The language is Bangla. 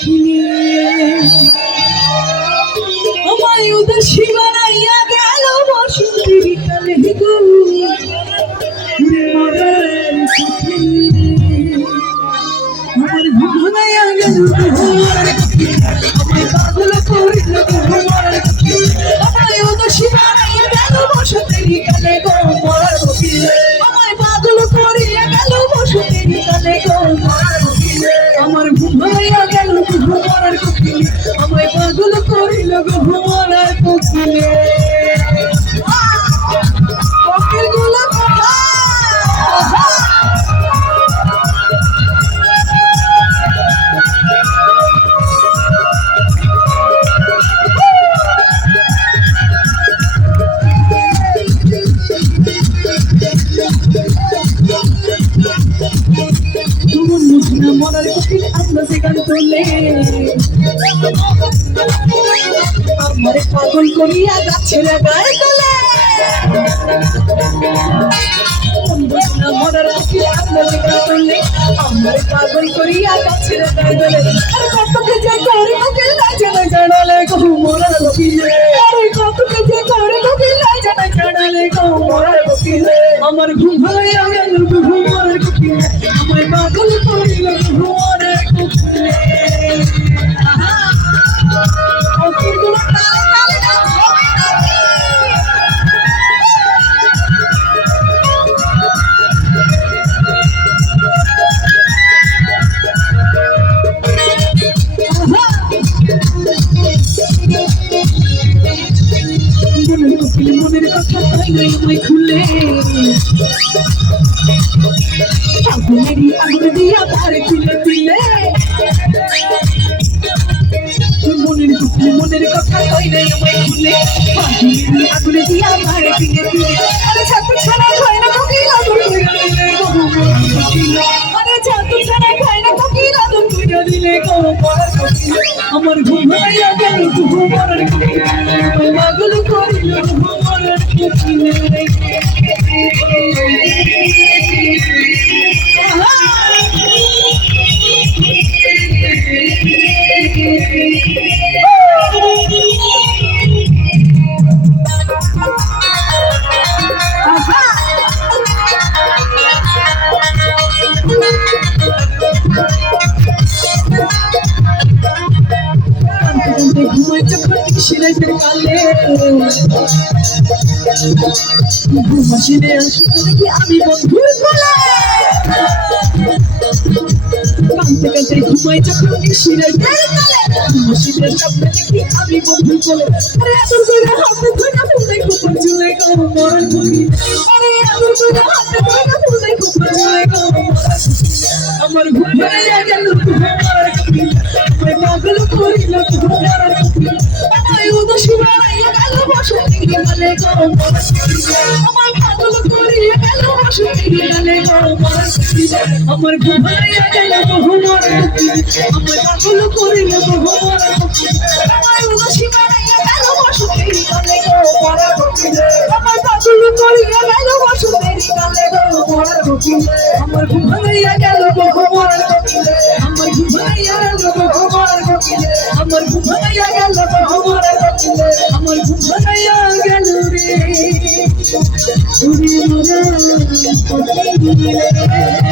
কোকিলে আমায় উদাসী বানাইয়া গেল বসন্তের বিকালে গো মরার কোকিলে আমার ঘুম ভাঙাইয়া গেল আমায় পাগল করিল মরার কোকিলে আমায় উদাসী বানাইয়া গেল বসন্তের বিকালে গো মরার কোকিলে আমায় পাগল করিয়া গেল বসন্তের বিকালে গো মরার কোকিলে আমার ঘুম ভাঙাইয়া গেল মরার কোকিলে আমায় পাগল করিল গো মরার কোকিলে কোকিলগুলো মরার কোকিল আমরা সেখান তোলে আমারে পাগল করিয়া গাছের গায়ে তোলে মরার কোকিল আমরা সেখান তোলে আমারে পাগল করিয়া গাছের গায়ে তোলে আরে কতকে যে করে কোকিল না জানা জানালে গো মরার কোকিলে আরে কতকে যে করে কোকিল না জানা জানালে গো মরার কোকিলে আমার ঘুম ভাঙাইয়া গেল মরার কোকিলে আমায় পাগল করিল মরার কোকিলে কোকিলগুলো তালে তালে মনের কথা তাই নাই আমায় খুলে আগুনেরই আগুন দিয়া তার খুলে দিলে মনের কথা তাই নাই আমায় খুলে আগুনেরই আগুন দিয়া তার খুলে দিলে আরে ছাত্র ছাড়া খায় না কোকিল আদর কইরা দিলে আরে ছাত্র ছাড়া খায় না কোকিল আদর কইরা দিলে গো মরার কোকিলে আমার ঘুম ভাঙাইয়া গেল মরার কোকিলে পাগল করিল মরার কোকিলে ঘুমাই যখন শিরাইতের কালে ঘুমাসিনে আসতে দেখি আমি বন্ধুর কোলে কাঁদতে কাঁদতে ঘুমাই যখন শিরাইতের কালে ঘুমাসিনে স্বপ্নে দেখি আমি বন্ধুর কোলে আরে আদর কইরা হাতে ধইরা ফুলে খুব চলে গো মরার কোকিলে আরে আদর কইরা হাতে ধইরা ফুলে খুব চলে গো আমার ঘুম ভাঙাইয়া গেল মরার কোকিলে আমায় পাগল করিল মরার কোকিলে আমায় উদাসী বানাইয়া গেল বসন্তের বিকালে গো মরার কোকিলে আমায় পাগল করিয়া গেল বসন্তের বিকালে গো মরার কোকিলে আমার ঘুম ভাঙাইয়া গেল মরার কোকিলে আমায় পাগল করিল মরার কোকিলে আমায় উদাসী বানাইয়া গেল বসন্তের বিকালে গো মরার কোকিলে আমায় পাগল করিয়া গেল বসন্তের বিকালে গো মরার কোকিলে আমার ঘুম ভাঙাইয়া গেল মরার কোকিলে আমার ঘুম ভাঙাইয়া গেল মরার কোকিলে আমার ঘুম ভাঙাইয়া গেল মরার কোকিলে আমার ঘুম ভাঙাইয়া গেল রে মরার কোকিলে